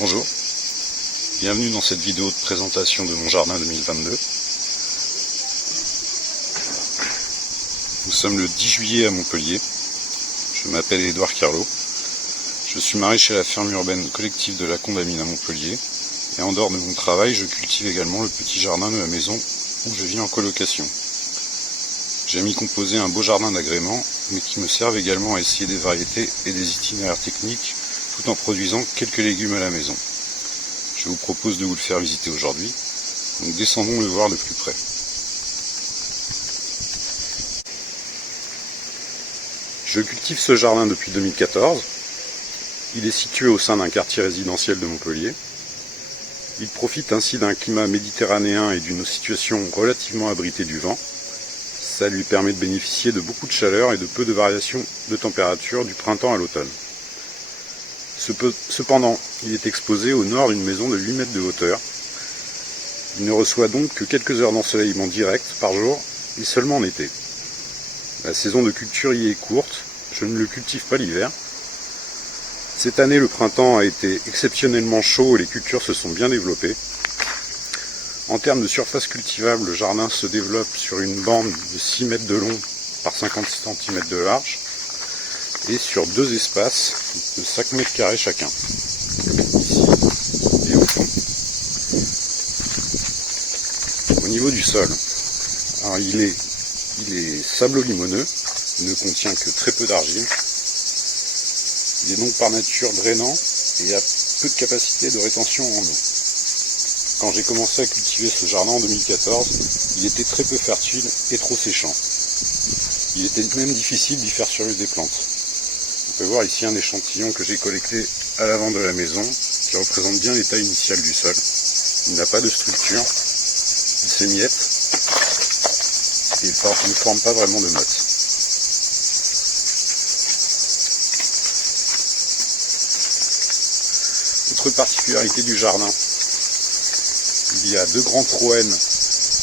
Bonjour, bienvenue dans cette vidéo de présentation de mon jardin 2022. Nous sommes le 10 juillet à Montpellier. Je m'appelle Édouard Carlot. Je suis maraîcher à la ferme urbaine collective de la Condamine à Montpellier. Et en dehors de mon travail, je cultive également le petit jardin de la maison où je vis en colocation. J'aime y composer un beau jardin d'agrément, mais qui me servent également à essayer des variétés et des itinéraires techniques, tout en produisant quelques légumes à la maison. Je vous propose de vous le faire visiter aujourd'hui, donc descendons le voir de plus près. Je cultive ce jardin depuis 2014. Il est situé au sein d'un quartier résidentiel de Montpellier. Il profite ainsi d'un climat méditerranéen et d'une situation relativement abritée du vent. Ça lui permet de bénéficier de beaucoup de chaleur et de peu de variations de température du printemps à l'automne. Cependant, il est exposé au nord d'une maison de 8 mètres de hauteur. Il ne reçoit donc que quelques heures d'ensoleillement direct par jour, et seulement en été. La saison de culture y est courte, je ne le cultive pas l'hiver. Cette année, le printemps a été exceptionnellement chaud et les cultures se sont bien développées. En termes de surface cultivable, le jardin se développe sur une bande de 6 mètres de long par 50 cm de large et sur deux espaces de 5 mètres carrés chacun, ici et au fond. Au niveau du sol, alors il est sablo-limoneux, il ne contient que très peu d'argile. Il est donc par nature drainant et a peu de capacité de rétention en eau. Quand j'ai commencé à cultiver ce jardin en 2014, il était très peu fertile et trop séchant. Il était même difficile d'y faire survivre des plantes. On peut voir ici un échantillon que j'ai collecté à l'avant de la maison, qui représente bien l'état initial du sol. Il n'a pas de structure, il s'émiette et il ne forme pas vraiment de motte. Autre particularité du jardin, il y a deux grands troènes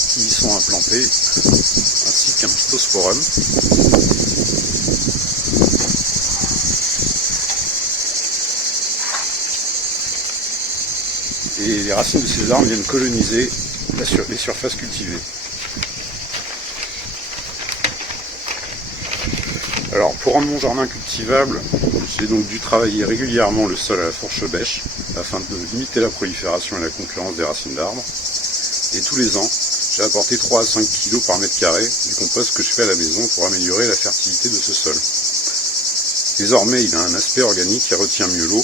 qui y sont implantés, ainsi qu'un pittosporum. Et les racines de ces arbres viennent coloniser les surfaces cultivées. Alors, pour rendre mon jardin cultivable, j'ai donc dû travailler régulièrement le sol à la fourche-bêche afin de limiter la prolifération et la concurrence des racines d'arbres. Et tous les ans, j'ai apporté 3 à 5 kg par mètre carré du compost que je fais à la maison pour améliorer la fertilité de ce sol. Désormais, il a un aspect organique et retient mieux l'eau.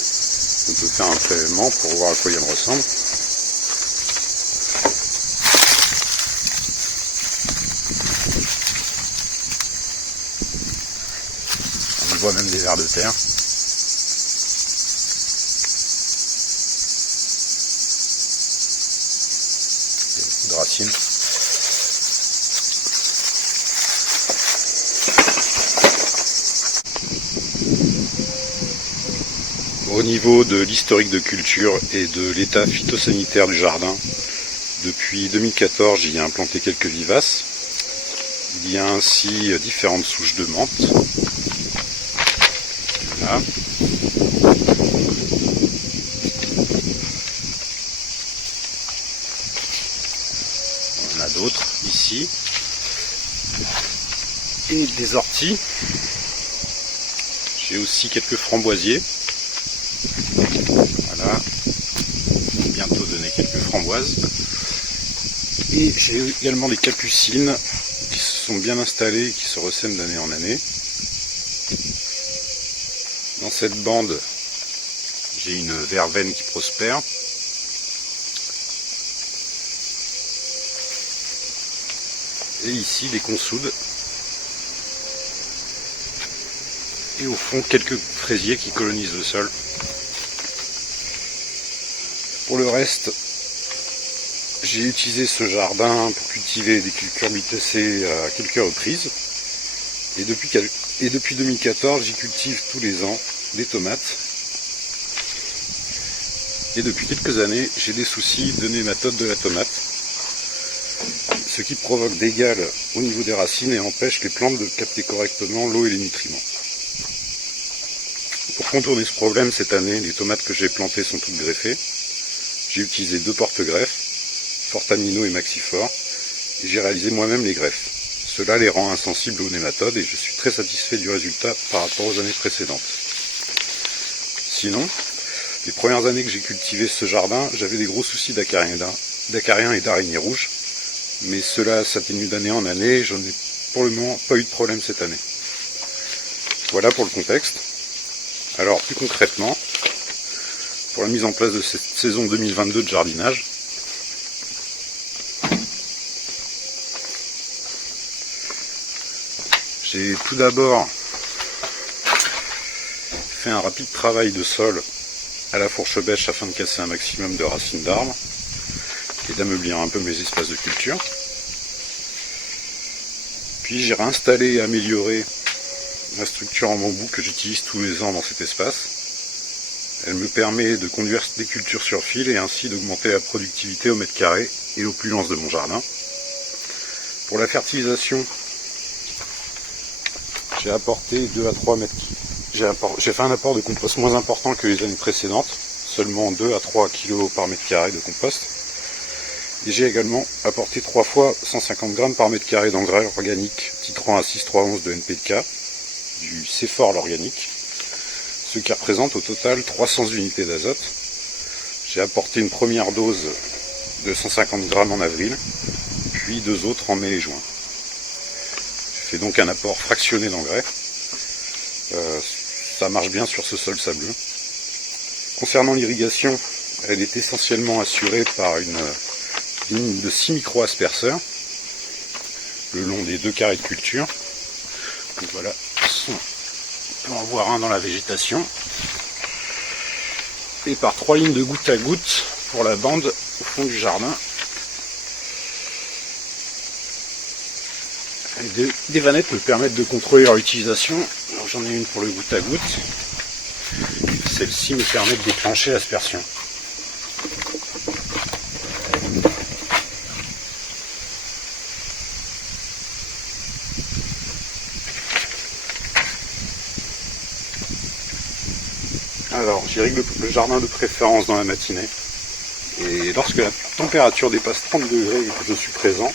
On peut faire un prélèvement pour voir à quoi il ressemble. On voit même des vers de terre. Il y a beaucoup de racines. Au niveau de l'historique de culture et de l'état phytosanitaire du jardin, depuis 2014, j'y ai implanté quelques vivaces. Il y a ainsi différentes souches de menthe. Voilà. On en a d'autres ici. Et des orties. J'ai aussi quelques framboisiers. Voilà, bientôt donner quelques framboises. Et j'ai également des capucines qui se sont bien installées et qui se ressèment d'année en année. Dans cette bande, j'ai une verveine qui prospère. Et ici des consoudes. Et au fond, quelques fraisiers qui colonisent le sol. Pour le reste, j'ai utilisé ce jardin pour cultiver des cucurbitacées à quelques reprises. Et depuis 2014, j'y cultive tous les ans des tomates. Et depuis quelques années, j'ai des soucis de nématodes de la tomate, ce qui provoque des gales au niveau des racines et empêche les plantes de capter correctement l'eau et les nutriments. Pour contourner ce problème, cette année, les tomates que j'ai plantées sont toutes greffées. J'ai utilisé 2 porte-greffes, Fortamino et Maxifort, et j'ai réalisé moi-même les greffes. Cela les rend insensibles aux nématodes et je suis très satisfait du résultat par rapport aux années précédentes. Sinon, les premières années que j'ai cultivé ce jardin, j'avais des gros soucis d'acariens et d'araignées rouges, mais cela s'atténue d'année en année et je n'ai pour le moment pas eu de problème cette année. Voilà pour le contexte. Alors plus concrètement, pour la mise en place de cette saison 2022 de jardinage, j'ai tout d'abord fait un rapide travail de sol à la fourche bêche afin de casser un maximum de racines d'arbres et d'ameublir un peu mes espaces de culture. Puis j'ai réinstallé et amélioré la structure en bambou que j'utilise tous les ans dans cet espace. Elle me permet de conduire des cultures sur fil et ainsi d'augmenter la productivité au mètre carré et l'opulence de mon jardin. Pour la fertilisation, j'ai apporté 2 à 3 mètres. J'ai fait un apport de compost moins important que les années précédentes, seulement 2 à 3 kg par mètre carré de compost. Et j'ai également apporté 3 fois 150 g par mètre carré d'engrais organique titrant à 6,311 de NPK, du CEFOR l'organique, ce qui représente au total 300 unités d'azote. J'ai apporté une première dose de 150 g en avril, puis 2 autres en mai et juin. J'ai fait donc un apport fractionné d'engrais. Ça marche bien sur ce sol sableux. Concernant l'irrigation, elle est essentiellement assurée par une ligne de 6 micro-asperceurs le long des 2 carrés de culture. Donc voilà, on peut en voir un dans la végétation. Et par 3 lignes de goutte à goutte pour la bande au fond du jardin. Et des vannettes me permettent de contrôler leur utilisation. J'en ai une pour le goutte à goutte. Celle-ci me permet de déclencher l'aspersion. Alors, j'irrigue le jardin de préférence dans la matinée. Et lorsque la température dépasse 30 degrés et que je suis présent,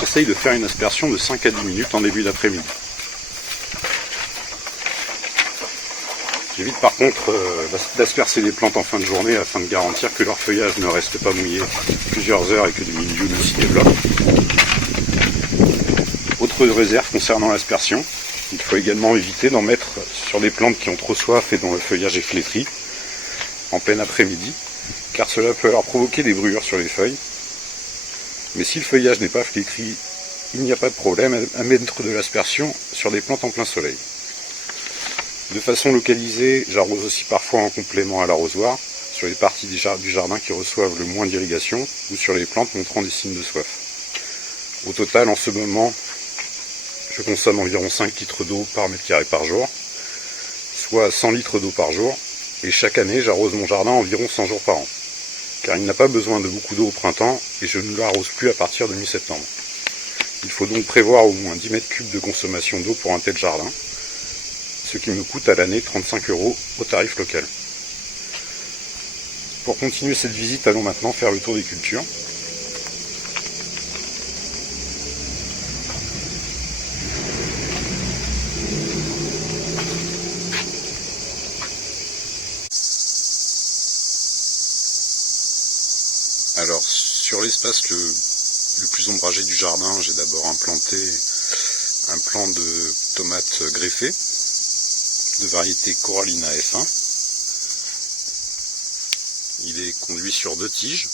j'essaye de faire une aspersion de 5 à 10 minutes en début d'après-midi. J'évite par contre d'aspercer les plantes en fin de journée afin de garantir que leur feuillage ne reste pas mouillé plusieurs heures et que du milieu ne s'y développe. Autre réserve concernant l'aspersion, il faut également éviter d'en mettre sur des plantes qui ont trop soif et dont le feuillage est flétri en plein après-midi, car cela peut leur provoquer des brûlures sur les feuilles. Mais si le feuillage n'est pas flétri, il n'y a pas de problème à mettre de l'aspersion sur des plantes en plein soleil. De façon localisée, j'arrose aussi parfois en complément à l'arrosoir, sur les parties du jardin qui reçoivent le moins d'irrigation ou sur les plantes montrant des signes de soif. Au total, en ce moment, je consomme environ 5 litres d'eau par mètre carré par jour, soit 100 litres d'eau par jour, et chaque année, j'arrose mon jardin environ 100 jours par an, car il n'a pas besoin de beaucoup d'eau au printemps et je ne l'arrose plus à partir de mi-septembre. Il faut donc prévoir au moins 10 mètres cubes de consommation d'eau pour un tel jardin, ce qui me coûte à l'année 35 € au tarif local. Pour continuer cette visite, allons maintenant faire le tour des cultures. Alors, sur l'espace le plus ombragé du jardin, j'ai d'abord implanté un plant de tomates greffées de variété Corallina F1. Il est conduit sur 2 tiges.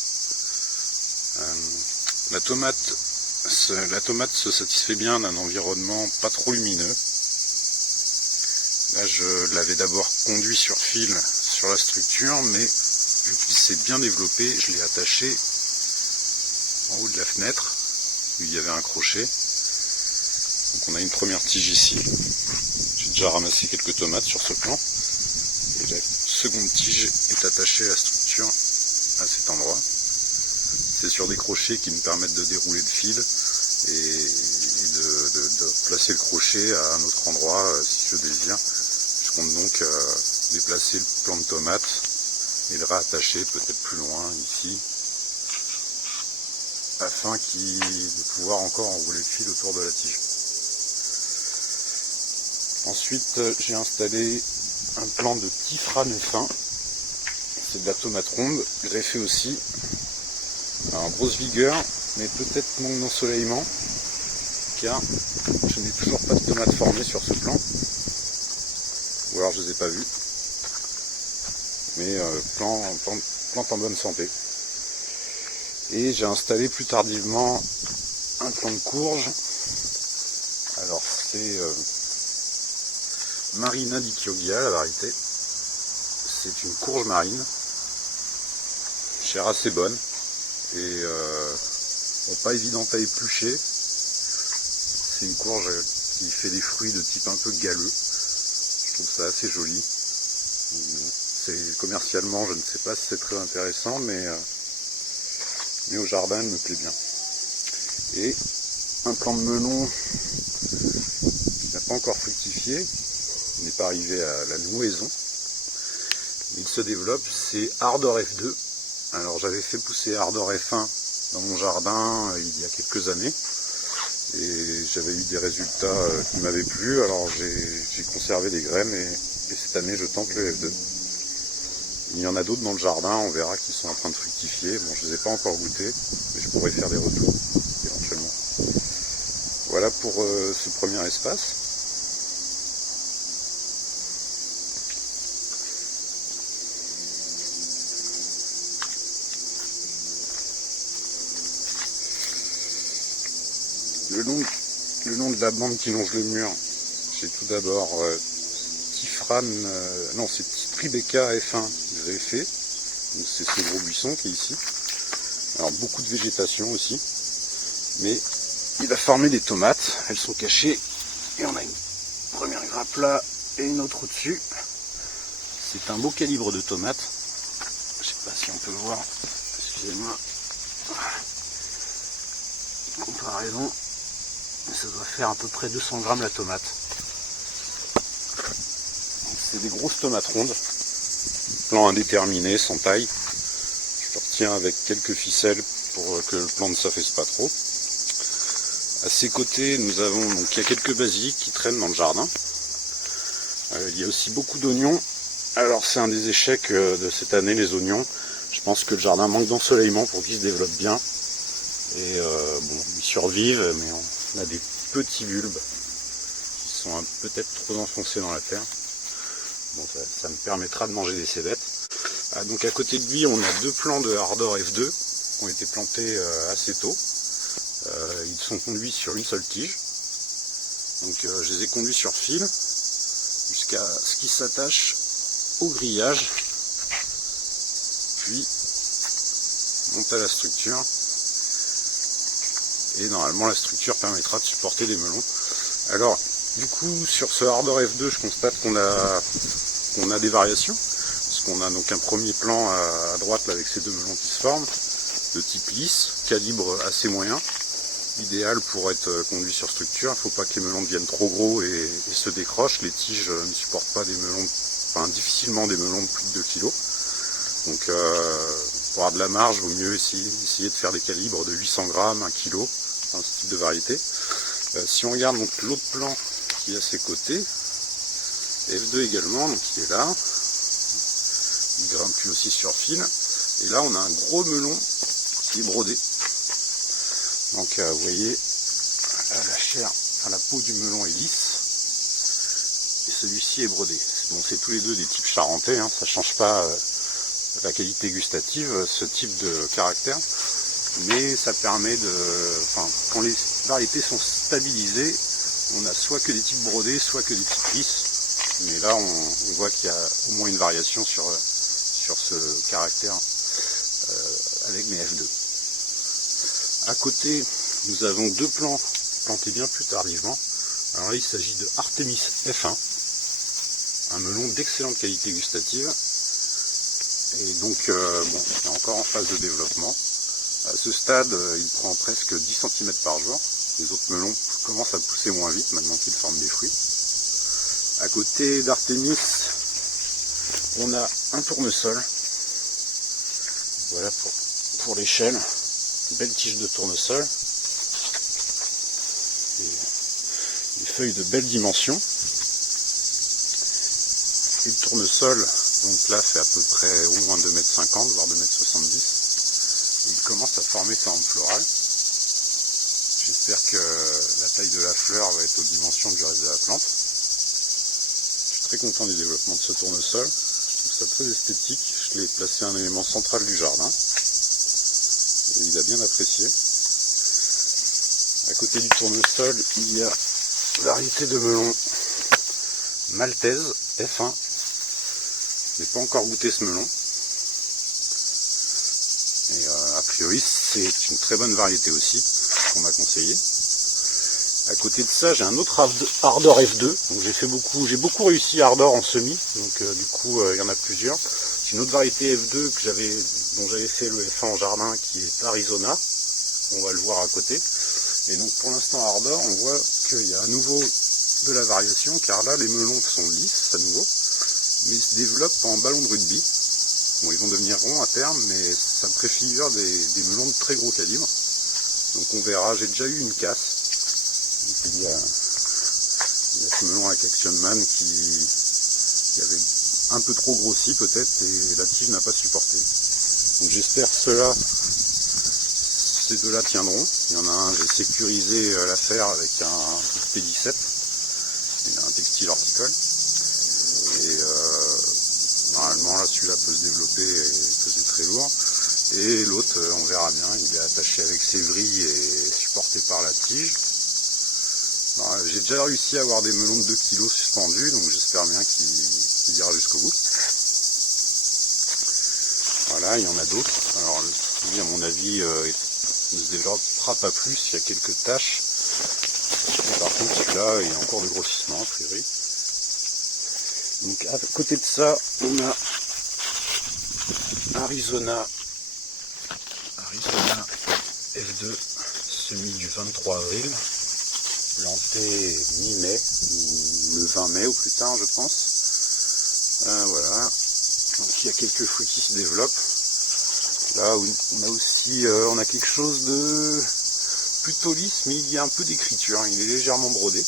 La tomate se satisfait bien d'un environnement pas trop lumineux. Là, je l'avais d'abord conduit sur fil sur la structure, mais vu qu'il s'est bien développé, je l'ai attaché en haut de la fenêtre, où il y avait un crochet. Donc on a une première tige ici. J'ai déjà ramassé quelques tomates sur ce plan. Et la seconde tige est attachée à la structure à cet endroit. C'est sur des crochets qui me permettent de dérouler le fil et de placer le crochet à un autre endroit si je désire. Je compte donc déplacer le plant de tomate et le rattacher peut-être plus loin ici, afin de pouvoir encore enrouler le fil autour de la tige. Ensuite, j'ai installé un plant de Tifrane fin. C'est de la tomate ronde, greffée aussi. Alors, grosse vigueur, mais peut-être manque d'ensoleillement, car je n'ai toujours pas de tomates formées sur ce plant. Ou alors je ne les ai pas vues. Mais plante en bonne santé. Et j'ai installé plus tardivement un plant de courge. Alors c'est Marina di Chioggia, la variété. C'est une courge marine, chair assez bonne et pas évidente à éplucher. C'est une courge qui fait des fruits de type un peu galeux. Je trouve ça assez joli. Commercialement, je ne sais pas si c'est très intéressant, mais au jardin, elle me plaît bien. Et un plant de melon qui n'a pas encore fructifié, il n'est pas arrivé à la nouaison. Il se développe, c'est Ardor F2. Alors j'avais fait pousser Ardor F1 dans mon jardin il y a quelques années. Et j'avais eu des résultats qui m'avaient plu, alors j'ai conservé des graines et cette année je tente le F2. Il y en a d'autres dans le jardin, on verra qu'ils sont en train de fructifier. Bon, je ne les ai pas encore goûtés, mais je pourrais faire des retours éventuellement. Voilà pour ce premier espace. Le long de la bande qui longe le mur, j'ai tout d'abord Tifrane, non c'est Tribeca F1 greffé, c'est ce gros buisson qui est ici. Alors beaucoup de végétation aussi, mais il a formé des tomates, elles sont cachées, et on a une première grappe là et une autre au-dessus. C'est un beau calibre de tomates, je sais pas si on peut le voir, excusez-moi, comparaison, ça doit faire à peu près 200 grammes la tomate. C'est des grosses tomates rondes, plan indéterminé, sans taille. Je le retiens avec quelques ficelles pour que le plant ne s'affaisse pas trop. À ses côtés, il y a quelques basiliques qui traînent dans le jardin. Il y a aussi beaucoup d'oignons. Alors c'est un des échecs de cette année, les oignons. Je pense que le jardin manque d'ensoleillement pour qu'ils se développent bien. Et ils survivent, mais on a des petits bulbes qui sont peut-être trop enfoncés dans la terre. Bon, ça me permettra de manger des cébettes. Donc à côté de lui, on a deux plants de Ardor F2 qui ont été plantés assez tôt. Ils sont conduits sur une seule tige. Donc je les ai conduits sur fil jusqu'à ce qu'ils s'attachent au grillage. Puis monte à la structure. Et normalement la structure permettra de supporter des melons. Alors du coup sur ce Ardor F2 je constate qu'on a des variations. Parce qu'on a donc un premier plan à droite là, avec ces deux melons qui se forment, de type lisse, calibre assez moyen, idéal pour être conduit sur structure. Il ne faut pas que les melons deviennent trop gros et se décrochent. Les tiges ne supportent pas des melons, difficilement des melons de plus de 2 kg. Donc pour avoir de la marge, il vaut mieux essayer de faire des calibres de 800 grammes, 1 kg, ce type de variété. Si on regarde donc l'autre plan qui est à ses côtés, F2 également, donc il est là, il grimpe lui aussi sur fil, et là on a un gros melon qui est brodé. Donc vous voyez, la chair, la peau du melon est lisse, et celui-ci est brodé. Bon, c'est tous les deux des types charentais, hein, ça ne change pas la qualité gustative, ce type de caractère, mais ça permet quand les variétés sont stabilisées, on a soit que des types brodés, soit que des types lisses, mais là on voit qu'il y a au moins une variation sur ce caractère avec mes F2. À côté, nous avons deux plants plantés bien plus tardivement. Alors là, il s'agit de Artemis F1, un melon d'excellente qualité gustative. Et donc, il est encore en phase de développement. À ce stade, il prend presque 10 cm par jour. Les autres melons commencent à pousser moins vite maintenant qu'ils forment des fruits. À côté d'Artemis, On a un tournesol. Voilà pour l'échelle. Une belle tige de tournesol. Des feuilles de belles dimensions. Et le tournesol, donc là, fait à peu près au moins 2,50 m, voire 2,70 m. Il commence à former sa hampe florale. J'espère que la taille de la fleur va être aux dimensions du reste de la plante. Je suis très content du développement de ce tournesol. Je trouve ça très esthétique. Je l'ai placé à un élément central du jardin. Et il a bien apprécié. À côté du tournesol, il y a une variété de melon maltaise F1. Je n'ai pas encore goûté ce melon. Et a priori, c'est une très bonne variété aussi, qu'on m'a conseillé. À côté de ça, j'ai un autre Ardor F2. Donc j'ai beaucoup réussi à Ardor en semis. Donc du coup, il y en a plusieurs. J'ai une autre variété F2 dont j'avais fait le F1 en jardin, qui est Arizona. On va le voir à côté. Et donc pour l'instant Ardor, on voit qu'il y a à nouveau de la variation, car là les melons sont lisses à nouveau, mais ils se développent en ballon de rugby. Bon, ils vont devenir ronds à terme, mais ça préfigure des melons de très gros calibre. Donc on verra, j'ai déjà eu une casse. Donc, il y a ce melon avec Action Man qui avait un peu trop grossi peut-être, et la tige n'a pas supporté. Donc j'espère que ces deux-là tiendront. Il y en a un, j'ai sécurisé l'affaire avec un P17, un textile horticole. Et normalement là celui-là peut se développer et peser très lourd. Et l'autre, on verra bien, il est attaché avec ses vrilles et supporté par la tige. J'ai déjà réussi à avoir des melons de 2 kg suspendus, donc j'espère bien qu'il ira jusqu'au bout. Voilà, il y en a d'autres. Alors lui, à mon avis, ne se développera pas plus, il y a quelques taches. Et par contre, celui-là, il y a encore de grossissement, a priori. Donc à côté de ça, on a Arizona F2, semis du 23 avril, planté mi-mai, ou le 20 mai au plus tard je pense. Voilà, donc il y a quelques fruits qui se développent. Là on a aussi on a quelque chose de plutôt lisse, mais il y a un peu d'écriture, il est légèrement brodé.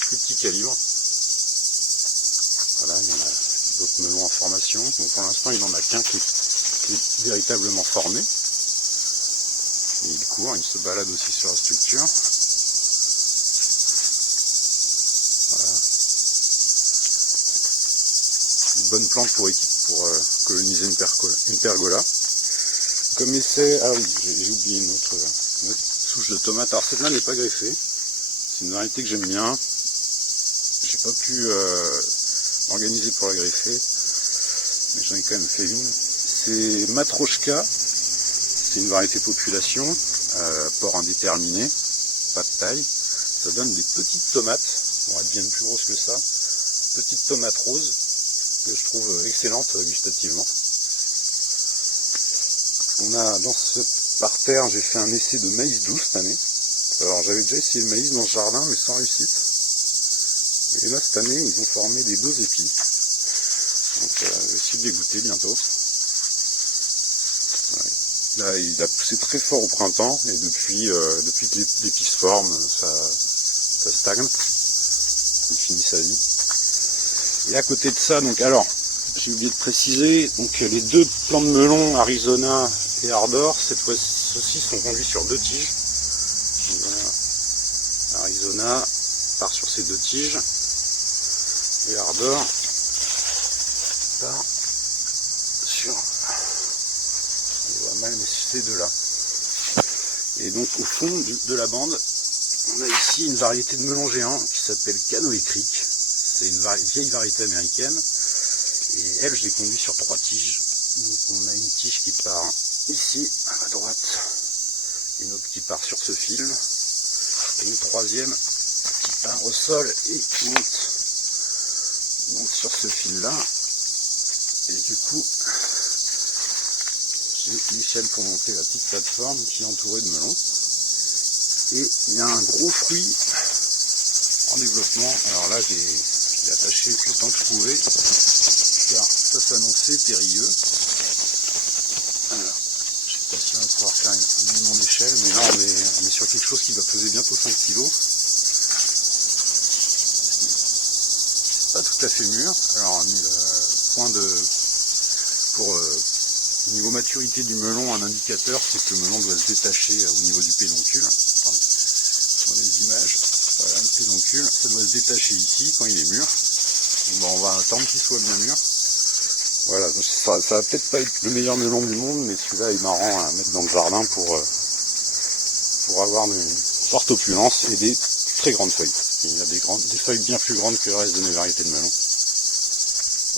Plus petit calibre. Voilà, il y en a d'autres melons en formation. Donc pour l'instant il n'en a qu'un qui est véritablement formé. Et il court, il se balade aussi sur la structure. Voilà. Une bonne plante pour coloniser une pergola. Comme essai, ah oui, j'ai oublié une autre souche de tomate. Alors celle-là n'est pas greffée. C'est une variété que j'aime bien. J'ai pas pu m'organiser pour la greffer, mais j'en ai quand même fait une. C'est Matrochka. C'est une variété population, port indéterminé, pas de taille. Ça donne des petites tomates. Bon, elles deviennent plus grosses que ça. Petites tomates roses que je trouve excellentes gustativement. On a dans ce parterre, j'ai fait un essai de maïs doux cette année. Alors j'avais déjà essayé le maïs dans ce jardin, mais sans réussite. Et là cette année, ils ont formé des beaux épis. Donc je vais essayer de les goûter bientôt. Là, il a poussé très fort au printemps, et depuis que l'épi se forme, ça stagne. Il finit sa vie. Et à côté de ça, donc alors, j'ai oublié de préciser, donc les deux plants de melon, Arizona et Ardor, cette fois-ci sont conduits sur 2 tiges. Voilà. Arizona part sur ces 2 tiges, et Ardor part sur... mal, mais c'est ces deux-là. Et donc au fond de la bande, on a ici une variété de melon géant qui s'appelle Canoë Creek. C'est une vieille variété américaine. Et elle, je l'ai conduit sur 3 tiges. Donc on a une tige qui part ici, à droite, une autre qui part sur ce fil, et une troisième qui part au sol et qui monte sur ce fil-là. Et du coup, j'ai l'échelle pour monter la petite plateforme qui est entourée de melons. Et il y a un gros fruit en développement. Alors là, j'ai l'ai attaché autant que je pouvais, car ça s'annonçait périlleux. Alors, je sais pas si on va pouvoir faire un mouvement d'échelle, mais là on est sur quelque chose qui va peser bientôt 5 kg. Pas tout à fait mûr. Alors point de pour niveau maturité du melon, un indicateur, c'est que le melon doit se détacher au niveau du pédoncule. Attendez, mauvaise image. Voilà, le pédoncule, ça doit se détacher ici quand il est mûr. Bon, on va attendre qu'il soit bien mûr. Voilà, ça va peut-être pas être le meilleur melon du monde, mais celui-là est marrant à mettre dans le jardin pour avoir une forte opulence et des très grandes feuilles. Il y a des feuilles bien plus grandes que le reste de mes variétés de melons.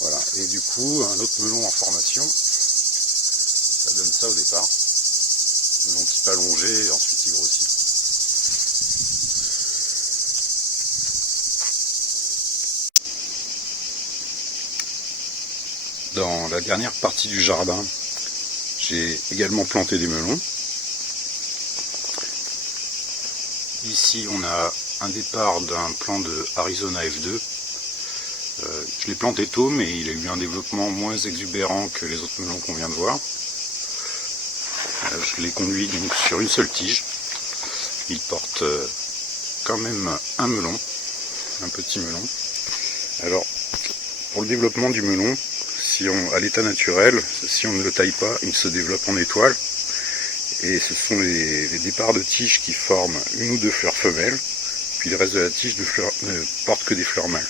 Voilà, et du coup, un autre melon en formation, ça donne ça au départ. Melon type allongé, et ensuite il grossit. Dans la dernière partie du jardin, j'ai également planté des melons. Ici, on a un départ d'un plant de Arizona F2. Je l'ai planté tôt, mais il a eu un développement moins exubérant que les autres melons qu'on vient de voir. Je l'ai conduit donc sur une seule tige. Il porte quand même un melon, un petit melon. Alors, pour le développement du melon, à l'état naturel, si on ne le taille pas, il se développe en étoile. Et ce sont les départs de tiges qui forment une ou deux fleurs femelles, puis le reste de la tige ne porte que des fleurs mâles.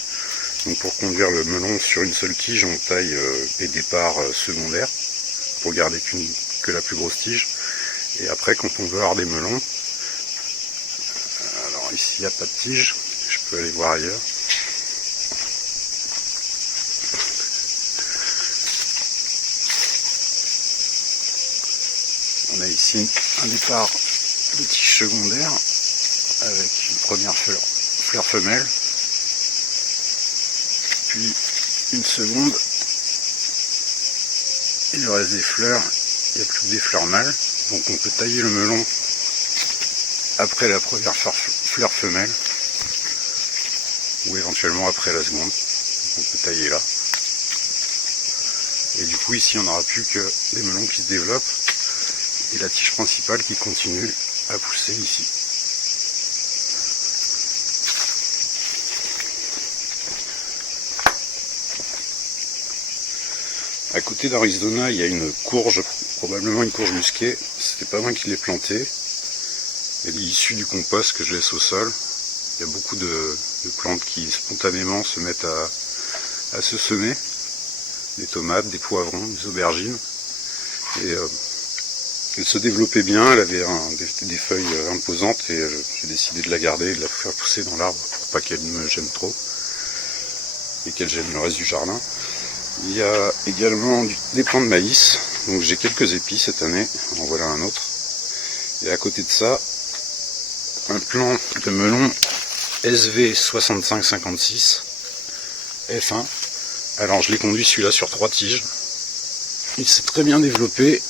Donc pour conduire le melon sur une seule tige, on taille les départs secondaires pour garder que la plus grosse tige. Et après, quand on veut avoir des melons, alors ici il n'y a pas de tige, je peux aller voir ailleurs. On a ici un départ de tige secondaire avec une première fleur femelle, puis une seconde, et le reste des fleurs, il n'y a plus que des fleurs mâles, donc on peut tailler le melon après la première fleur femelle, ou éventuellement après la seconde, on peut tailler là. Et du coup ici on n'aura plus que des melons qui se développent, et la tige principale qui continue à pousser ici. À côté d'Arizona, il y a une courge, probablement une courge musquée. C'était pas moi qui l'ai plantée. Elle est issue du compost que je laisse au sol. Il y a beaucoup de plantes qui spontanément se mettent à se semer. Des tomates, des poivrons, des aubergines. Et elle se développait bien, elle avait des feuilles imposantes et j'ai décidé de la garder et de la faire pousser dans l'arbre pour pas qu'elle me gêne trop et qu'elle gêne le reste du jardin. Il y a également des plants de maïs, donc j'ai quelques épis cette année, en voilà un autre. Et à côté de ça, un plant de melon SV6556 F1. Alors je l'ai conduit celui-là sur 3 tiges. Il s'est très bien développé,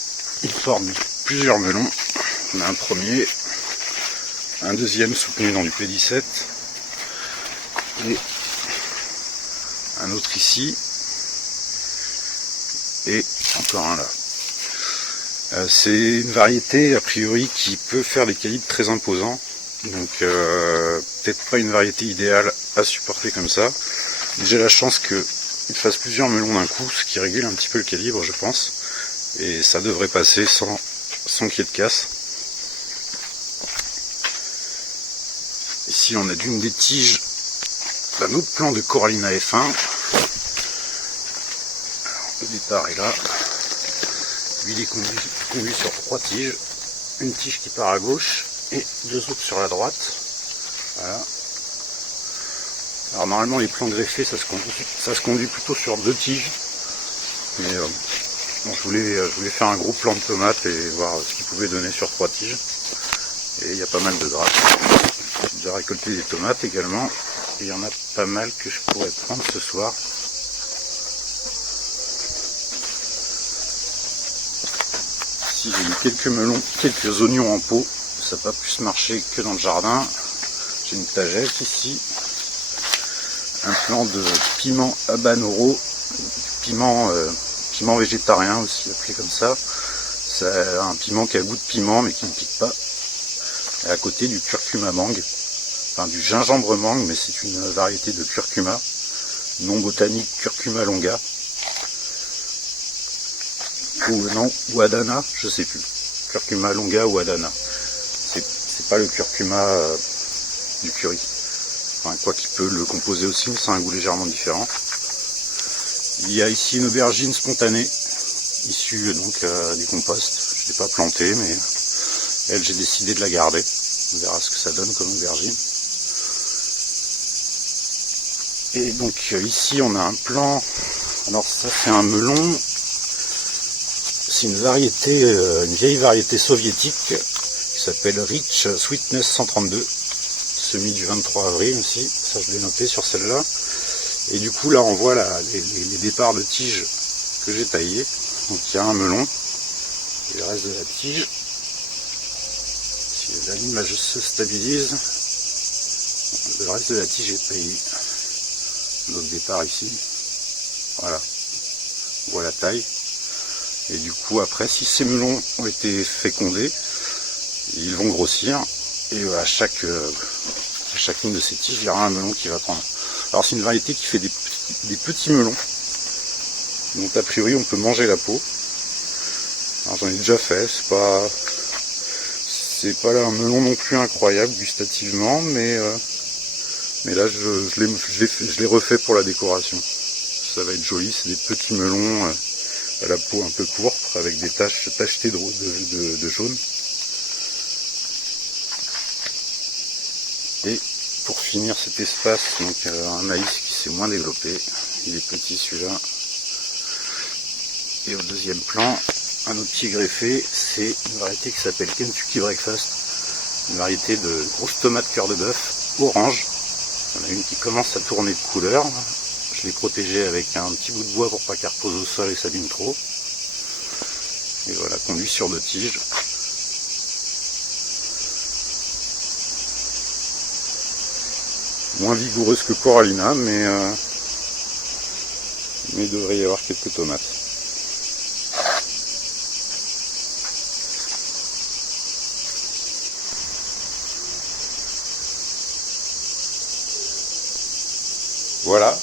il porte plusieurs melons. On a un premier, un deuxième soutenu dans du P17 et un autre ici et encore un là. C'est une variété a priori qui peut faire des calibres très imposants, donc peut-être pas une variété idéale à supporter comme ça. J'ai la chance qu'il fasse plusieurs melons d'un coup, ce qui régule un petit peu le calibre je pense, et ça devrait passer sans qu'il y ait de casse. Ici on a d'une des tiges d'un autre plant de Corallina F1. Le départ est là. Lui il est conduit sur 3 tiges. Une tige qui part à gauche et 2 autres sur la droite. Voilà. Alors normalement les plants greffés ça se conduit plutôt sur 2 tiges. Mais bon, je voulais faire un gros plant de tomates et voir ce qu'il pouvait donner sur 3 tiges. Et il y a pas mal de grappes. J'ai déjà récolté des tomates également. Et il y en a pas mal que je pourrais prendre ce soir. Ici j'ai eu quelques melons, quelques oignons en pot. Ça n'a pas pu se marcher que dans le jardin. J'ai une tagette ici. un plant de piment habanero, piment végétarien aussi appelé comme ça. C'est un piment qui a goût de piment mais qui ne pique pas. Et à côté du curcuma mangue, enfin du gingembre mangue, mais c'est une variété de curcuma, nom botanique curcuma longa. Ou non, ou Adana, je sais plus. Curcuma longa ou Adana. C'est pas le curcuma du curry. Enfin, quoi qu'il peut le composer aussi, mais c'est un goût légèrement différent. Il y a ici une aubergine spontanée, issue donc du compost. Je ne l'ai pas plantée, mais elle, j'ai décidé de la garder. On verra ce que ça donne comme aubergine. Et donc ici on a un plant. Alors ça c'est un melon. C'est une variété, une vieille variété soviétique qui s'appelle Rich Sweetness 132, semis du 23 avril aussi, ça je l'ai noté sur celle-là. Et du coup là on voit les départs de tiges que j'ai taillés. Donc il y a un melon et le reste de la tige. Si l'image se stabilise, le reste de la tige est taillé. L'autre départ ici, voilà, on voit la taille. Et du coup après, si ces melons ont été fécondés, ils vont grossir et à chacune de ces tiges, il y aura un melon qui va prendre. Alors c'est une variété qui fait des petits melons, dont a priori on peut manger la peau. Alors j'en ai déjà fait, c'est pas là un melon non plus incroyable gustativement, mais là je l'ai refait pour la décoration. Ça va être joli, c'est des petits melons à la peau un peu pourpre avec des taches tachetées de jaune. Et pour finir cet espace, donc un maïs qui s'est moins développé, il est petit celui-là. Et au deuxième plan, un autre pied greffé, c'est une variété qui s'appelle Kentucky Breakfast, une variété de grosses tomates cœur de bœuf orange. Il y en a une qui commence à tourner de couleur. Je l'ai protégée avec un petit bout de bois pour pas qu'elle repose au sol et s'abîme trop. Et voilà, conduit sur 2 tiges. Moins vigoureuse que Corallina, mais il devrait y avoir quelques tomates. Voilà,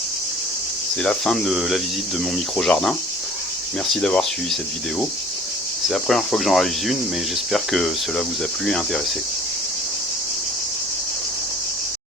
c'est la fin de la visite de mon micro-jardin. Merci d'avoir suivi cette vidéo. C'est la première fois que j'en réalise une, mais j'espère que cela vous a plu et intéressé.